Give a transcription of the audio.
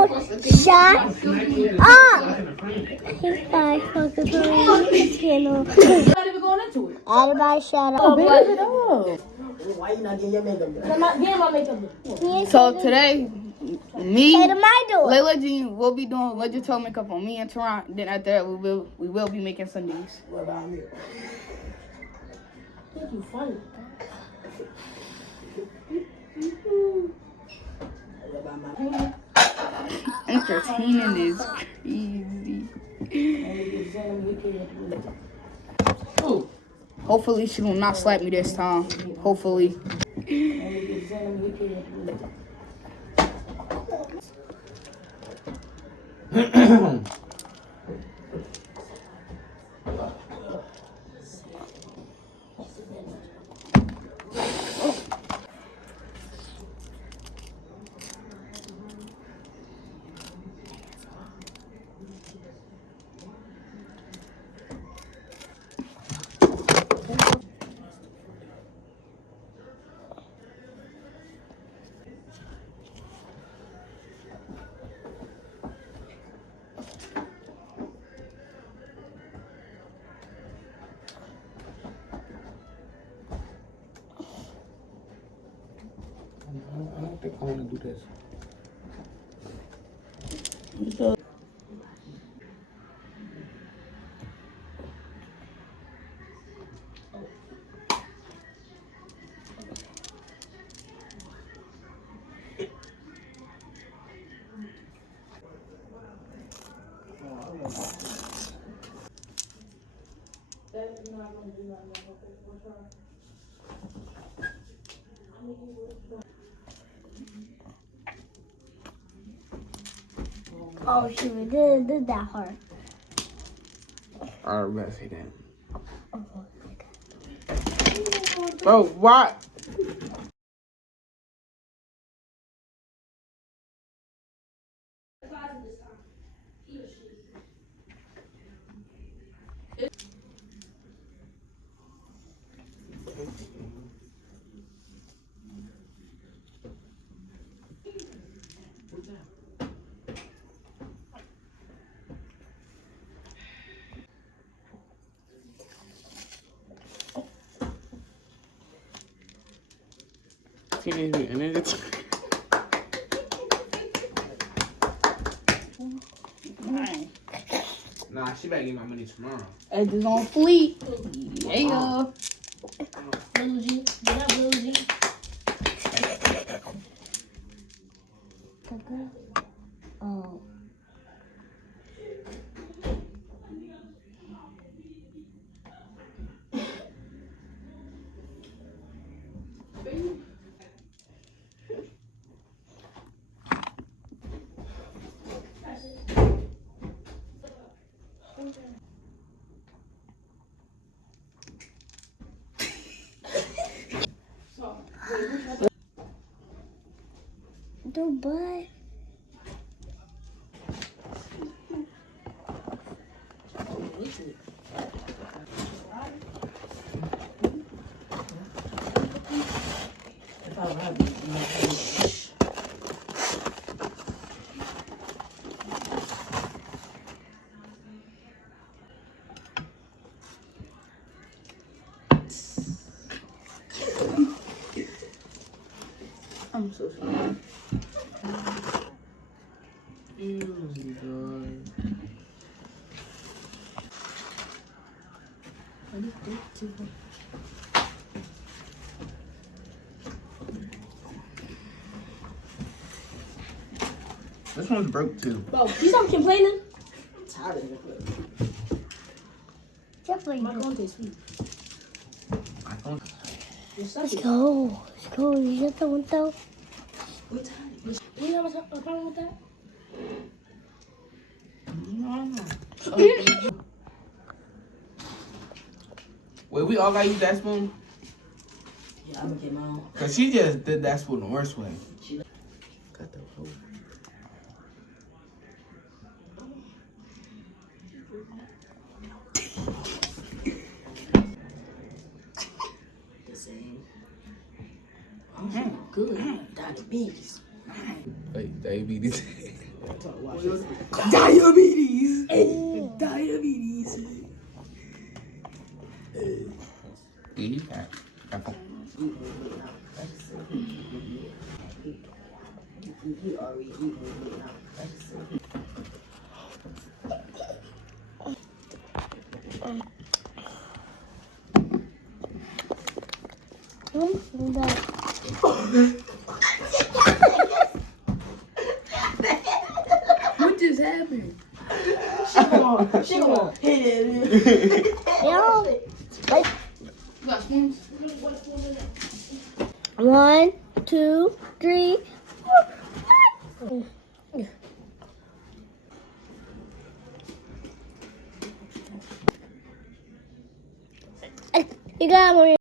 Shut up! He's fine. Focus on his channel. I'm not even going into it. Everybody shut up. Why you not getting your makeup done? I'm not getting my makeup done. So today, me, Say to my door. Layla Jean will be doing legit toe makeup on me and Teron. Then after that, we will be making sundaes. What about me? I think you funny. What about my Entertaining is crazy. Hopefully she will not slap me this time. Hopefully. I don't think I want to do this. Oh, shoot. This is that hard. I remember say that. Bro, what? Teenage Mutant Ninja Turtles. Nah, she better get my money tomorrow. Edges on fleet. Yeah. Blue G. Get up, Blue G. Oh. The butt. I'm so sorry. This one's broke too. Bro, you stop complaining. I'm tired of it. Definitely. My phone tastes sweet. I don't. Let's go. Let's go. You shut the window. What time? You have a problem with that? Wait, we all gotta use that spoon? Yeah, I'm gonna get my own. Cause she just did that spoon the worst way. Got the whole. The same. Oh, good. Diabetes. Wait, diabetes. Diabetes. Diabetes. Eat that. Careful. You already eating it now. What just happened? She gonna hit it. Yeah. You got spoons? 1, 2, 3, 4. You got more.